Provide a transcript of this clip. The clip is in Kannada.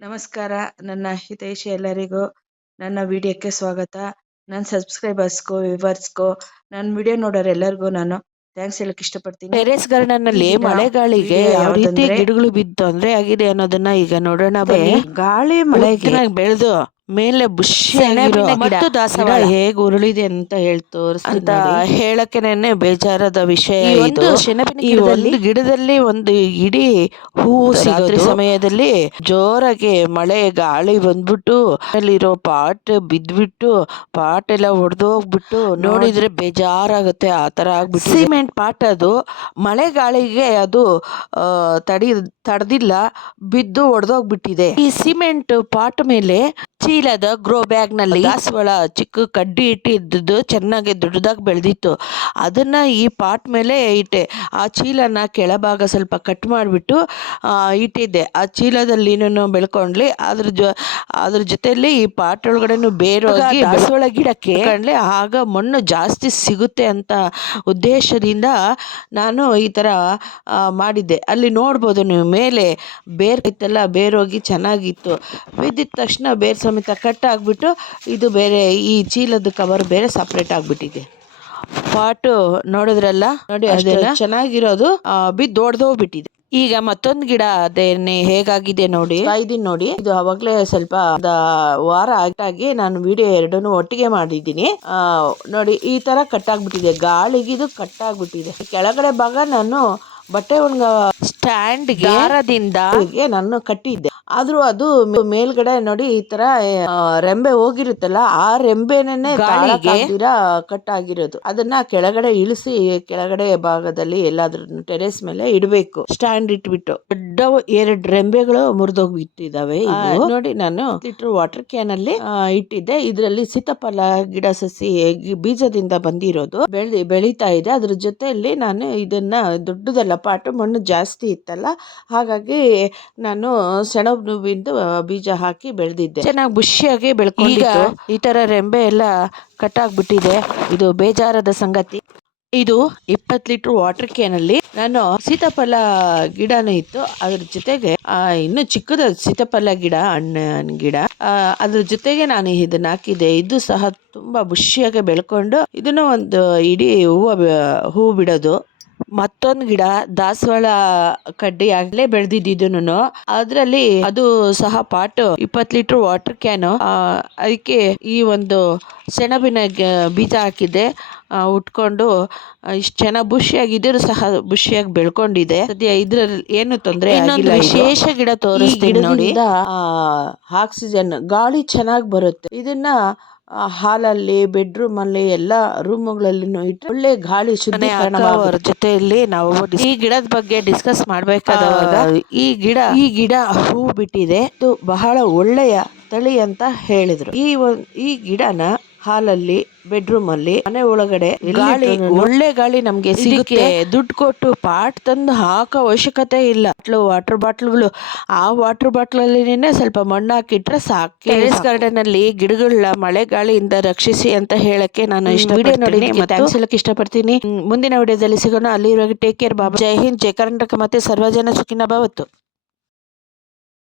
ನಮಸ್ಕಾರ. ನನ್ನ ಹಿತೈಷಿ ಎಲ್ಲರಿಗೂ ನನ್ನ ವಿಡಿಯೋಕ್ಕೆ ಸ್ವಾಗತ. ನನ್ನ ಸಬ್ಸ್ಕ್ರೈಬರ್ಸ್ಗೂ ವಿವರ್ಸ್ಗೂ ನನ್ನ ವಿಡಿಯೋ ನೋಡೋರು ಎಲ್ಲರಿಗೂ ನಾನು ಥ್ಯಾಂಕ್ಸ್ ಹೇಳಕ್ ಇಷ್ಟಪಡ್ತೀನಿ. ಟೆರೆಸ್ ಗಾರ್ಡನ್ ಅಲ್ಲಿ ಈ ಗಿಡ, ಮಳೆಗಾಳಿಗೆ ಯಾವ ರೀತಿ ಗಿಡಗಳು ಬಿದ್ದು ಅಂದ್ರೆ ಆಗಿದೆ ಅನ್ನೋದನ್ನ ಈಗ ನೋಡೋಣ ಬನ್ನಿ. ಗಾಳಿ ಮಳೆಗೆ ಬೆಳೆದು ಮೇಲೆ. ಮತ್ತು ದಾಸವಾಳ. ಹೇಗ್ ಉರುಳಿದೆ ಅಂತ ಹೇಳಿ ತೋರಿಸ್ತೀನಿ ಅಂತ ಹೇಳಕ್ಕೆನೆ ಬೇಜಾರದ ವಿಷಯ ಇದು. ಈ ಗಿಡದಲ್ಲಿ ಒಂದು ಗಿಡದಲ್ಲಿ ಒಂದು ಇಡೀ ಹೂವು ಸಿಗೋದು. ಸಮಯದಲ್ಲಿ ಜೋರಾಗಿ ಮಳೆ ಗಾಳಿ ಬಂದ್ಬಿಟ್ಟು ಅಲ್ಲಿರೋ ಪಾಟ್ ಬಿದ್ದ್ಬಿಟ್ಟು ಪಾಟ್ ಎಲ್ಲ ಒಡೆದೋಗ್ಬಿಟ್ಟು ನೋಡಿದ್ರೆ ಬೇಜಾರಾಗುತ್ತೆ ಆ ತರ ಆಗ್ಬಿಟ್ಟು ಸಿಮೆಂಟ್ ಪಾಟ್ ಅದು. ಮಳೆ ಗಾಳಿಗೆ ಅದು ತಡಿ ತಡೆದಿಲ್ಲ ಬಿದ್ದು ಒಡೆದೋಗ್ಬಿಟ್ಟಿದೆ. ಈ ಸಿಮೆಂಟ್ ಪಾಟ್ ಮೇಲೆ ಚೀಲದ ಗ್ರೋ ಬ್ಯಾಗ್ನಲ್ಲಿ ದಾಸವಾಳ ಚಿಕ್ಕ ಕಡ್ಡಿ ಇಟ್ಟಿದ್ದು ಚೆನ್ನಾಗಿ ದೊಡ್ಡದಾಗಿ ಬೆಳೆದಿತ್ತು. ಅದನ್ನ ಈ ಪಾಟ್ ಮೇಲೆ ಇಟ್ಟೆ. ಆ ಚೀಲನ ಕೆಳಭಾಗ ಸ್ವಲ್ಪ ಕಟ್ ಮಾಡಿಬಿಟ್ಟು ಇಟ್ಟಿದ್ದೆ. ಆ ಚೀಲದಲ್ಲಿ ಬೆಳ್ಕೊಂಡ್ಲಿ ಅದ್ರ ಜೊ ಅದ್ರ ಜೊತೆಯಲ್ಲಿ ಈ ಪಾಟ್ ಒಳಗಡೆನು ಬೇರೋಗಿ ದಾಸವಾಳ ಗಿಡಕ್ಕೆ ಆಗ ಮಣ್ಣು ಜಾಸ್ತಿ ಸಿಗುತ್ತೆ ಅಂತ ಉದ್ದೇಶದಿಂದ ನಾನು ಈ ಥರ ಆ, ಮಾಡಿದ್ದೆ. ಅಲ್ಲಿ ನೋಡ್ಬೋದು ನೀವು ಮೇಲೆ ಬೇರ್ ಇತ್ತಲ್ಲ ಬೇರೋಗಿ ಚೆನ್ನಾಗಿತ್ತು. ಬಿದ್ದಿದ ತಕ್ಷಣ ಬೇರ್ ಸಮೇತ ಕಟ್ ಆಗಿಬಿಟ್ಟು ಇದು ಬೇರೆ ಈ ಚೀಲದ ಕವರ್ ಬೇರೆ ಸಪ್ರೇಟ್ ಆಗಿಬಿಟ್ಟಿದೆ. ಪಾಟು ನೋಡಿದ್ರಲ್ಲ? ನೋಡಿ ಅದೆಲ್ಲ ಚೆನ್ನಾಗಿರೋದು. ಬಿದ್ದು ಒಡೆದೋಗ್ಬಿಟ್ಟಿದೆ ಈಗ ಮತ್ತೊಂದು ಗಿಡ ಅದೇನೆ ಹೇಗಾಗಿದೆ ನೋಡಿ? ಇದೀನಿ ನೋಡಿ. ಇದು ಅವಾಗ್ಲೇ ಸ್ವಲ್ಪ ವಾರ ಆಗಿ ನಾನು ವಿಡಿಯೋ ಎರಡನ್ನು ಒಟ್ಟಿಗೆ ಮಾಡಿದ್ದೀನಿ. ಆ, ನೋಡಿ ಈ ತರ ಕಟ್ ಆಗ್ಬಿಟ್ಟಿದೆ. ಗಾಳಿಗೆ ಇದು ಕಟ್ ಆಗ್ಬಿಟ್ಟಿದೆ. ಕೆಳಗಡೆ ಭಾಗ ನಾನು ಬಟ್ಟೆ ಒಣಗ ಸ್ಟ್ಯಾಂಡ್ ಗಾರದಿಂದ ನಾನು ಕಟ್ಟಿದ್ದೆ. ಆದ್ರೂ ಅದು ಮೇಲ್ಗಡೆ ನೋಡಿ ಈ ತರ ರೆಂಬೆ ಹೋಗಿರುತ್ತಲ್ಲ ಆ ರೆಂಬೆನೇ ಗಾಳಿಗೆ? ಕಟ್ ಆಗಿರೋದು ಅದನ್ನ ಕೆಳಗಡೆ ಇಳಿಸಿ ಕೆಳಗಡೆ ಭಾಗದಲ್ಲಿ ಎಲ್ಲಾದ್ರೂ ಟೆರೆಸ್ ಮೇಲೆ ಇಡಬೇಕು. ಸ್ಟ್ಯಾಂಡ್ ಇಟ್ಬಿಟ್ಟು. ದೊಡ್ಡ ಎರಡು ರೆಂಬೆಗಳು ಮುರಿದೋಗ್ಬಿಟ್ಟಿದಾವೆ. ನೋಡಿ ನಾನು ಲೀಟರ್ ವಾಟರ್ ಕ್ಯಾನ್ ಅಲ್ಲಿ ಇಟ್ಟಿದ್ದೆ. ಇದರಲ್ಲಿ ಸೀತಾಫಲ ಗಿಡ ಸಸಿ ಬೀಜದಿಂದ ಬಂದಿರೋದು. ಬೆಳಿ ಬೆಳೀತಾ ಇದೆ. ಅದ್ರ ಜೊತೆಯಲ್ಲಿ ನಾನು ಇದನ್ನ ದೊಡ್ಡದಲ್ಲ ಪಾಟು ಮಣ್ಣು ಜಾಸ್ತಿ ಇತ್ತಲ್ಲ ಹಾಗಾಗಿ ನಾನು ಸೆಣಬಿಂದು ಬೀಜ ಹಾಕಿ ಬೆಳೆದಿದ್ದೆ. ಚೆನ್ನಾಗಿ ಬುಷಿಯಾಗಿ ಬೆಳ್ಕೊಂಡಿತ್ತು. ಈ ತರ ರೆಂಬೆ ಎಲ್ಲ ಕಟ್ ಆಗ್ಬಿಟ್ಟಿದೆ ಇದು ಬೇಜಾರದ ಸಂಗತಿ. ಇದು ಇಪ್ಪತ್ತು ಲೀಟರ್ ವಾಟರ್ ಕ್ಯಾನಲ್ಲಿ ನಾನು ಸೀತಾಫಲ ಗಿಡನೂ ಇತ್ತು. ಅದ್ರ ಜೊತೆಗೆ ಆ, ಇನ್ನು ಚಿಕ್ಕದ ಸೀತಾಫಲ ಗಿಡ ಹಣ್ಣ ಗಿಡ. ಆ, ಅದ್ರ ಜೊತೆಗೆ ನಾನು ಇದನ್ನ ಹಾಕಿದ್ದೆ. ಇದು ಸಹ ತುಂಬಾ ಬುಷಿಯಾಗಿ ಬೆಳ್ಕೊಂಡು ಇದನ್ನ ಒಂದು ಇಡೀ ಹೂವು ಹೂ ಬಿಡೋದು. ಮತ್ತೊಂದು ಗಿಡ ದಾಸವಾಳ ಕಡ್ಡಿ ಆಗ್ಲೇ ಬೆಳೆದಿದ್ದನು ಅದ್ರಲ್ಲಿ ಅದು ಸಹ ಪಾಟ್ ಇಪ್ಪತ್ ಲೀಟರ್ ವಾಟರ್ ಕ್ಯಾನ್. ಅದಕ್ಕೆ ಈ ಒಂದು ಸೆಣಬಿನ ಬೀಜ ಹಾಕಿದ್ದೆ. ಆ, ಉಟ್ಕೊಂಡು ಇಷ್ಟು ಚೆನ್ನಾಗಿ ಬುಷಿಯಾಗಿದ್ದರೂ ಸಹ ಬುಷಿಯಾಗಿ ಬೆಳ್ಕೊಂಡಿದೆ. ಸದ್ಯ ಇದ್ರಲ್ಲಿ ಏನು ತೊಂದರೆ ಆಗಿಲ್ಲ ವಿಶೇಷ ಗಿಡ ತೋರಿಸ್ತೀನಿ ನೋಡಿ. ಆಕ್ಸಿಜನ್ ಗಾಳಿ ಚೆನ್ನಾಗಿ ಬರುತ್ತೆ. ಇದನ್ನ ಹಾಲಲ್ಲಿ ಬೆಡ್ರೂಮ್ ಅಲ್ಲಿ ಎಲ್ಲಾ ರೂಮ್ಗಳಲ್ಲಿ ಇಟ್ಟು ಒಳ್ಳೆ ಗಾಳಿ ಅವರ ಅವ್ರ ಜೊತೆಯಲ್ಲಿ ನಾವು ಈ ಗಿಡದ ಬಗ್ಗೆ ಡಿಸ್ಕಸ್ ಮಾಡಬೇಕಾದಾಗ ಈ ಗಿಡ ಈ ಗಿಡ ಹೂ ಬಿಟ್ಟಿದೆ. ಇದು ಬಹಳ ಒಳ್ಳೆಯ ತಳಿ ಅಂತ ಹೇಳಿದ್ರು. ಈ ಒಂದ್ ಈ ಗಿಡನ ಹಾಲಲ್ಲಿ ಬೆಡ್ರೂಮ್ ಅಲ್ಲಿ ಮನೆ ಒಳಗಡೆ ಗಾಳಿ ಒಳ್ಳೆ ಗಾಳಿ ನಮ್ಗೆ ಸಿಗುತ್ತೆ. ದುಡ್ಡು ಕೊಟ್ಟು ಪಾಟ್ ತಂದು ಹಾಕೋ ಅವಶ್ಯಕತೆ ಇಲ್ಲ. ವಾಟರ್ ಬಾಟ್ಲ್ಗಳು ಆ ವಾಟರ್ ಬಾಟ್ಲ್ ಅಲ್ಲಿ ಸ್ವಲ್ಪ ಮಣ್ಣು ಹಾಕಿಟ್ರೆ ಸಾಕು. ಟೆರೆಸ್ ಗಾರ್ಡನ್ ಅಲ್ಲಿ ಗಿಡಗಳ ಮಳೆ ಗಾಳಿಯಿಂದ ರಕ್ಷಿಸಿ ಅಂತ ಹೇಳಕ್ಕೆ ನಾನು ಇಷ್ಟ ವಿಡಿಯೋ ನೋಡಿ ಮತ್ತೆ ಇಷ್ಟಪಡ್ತೀನಿ. ಮುಂದಿನ ವಿಡಿಯೋದಲ್ಲಿ ಸಿಗೋಣ. ಅಲ್ಲಿರುವಾಗ ಟೇಕ್ ಕೇರ್ ಬಾಬಾ. ಜೈ ಹಿಂದ್ ಜೈ ಕರ್ನಾಟಕ. ಮತ್ತೆ ಸರ್ವಜನ ಸುಖಿನ ಭವತ್ತು.